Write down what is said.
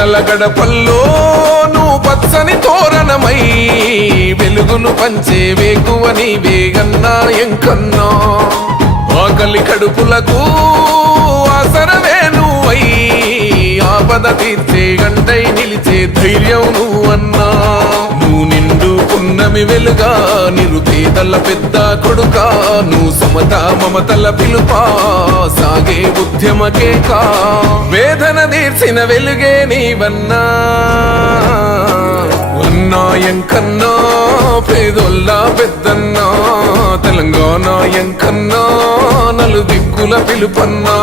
పేదల గడపల్లో నువ్వు పచ్చని తోరణమై వెలుగును పంచే వేకువ నీవేగన్నా ఎంకన్నా ఆకలి కడుపులకు ఆసరవే నువ్వై ఆపద తీర్చే గంటై నిలిచే ధైర్యం నువ్వన్నా నువ్వు నిండు పున్నమి వెలుగా నిరుపేదల పెద్ద కొడుకా నువ్వు సమత మమతల పిలుపా సాగే ఉద్యమకేకా వేదన తీర్చిన వెలుగే నీవన్నా ఎంకన్నా పేదోళ్ళ పెద్దన్నా తెలంగాణ ఎంకన్నా నలు దిక్కుల పిలుపన్నా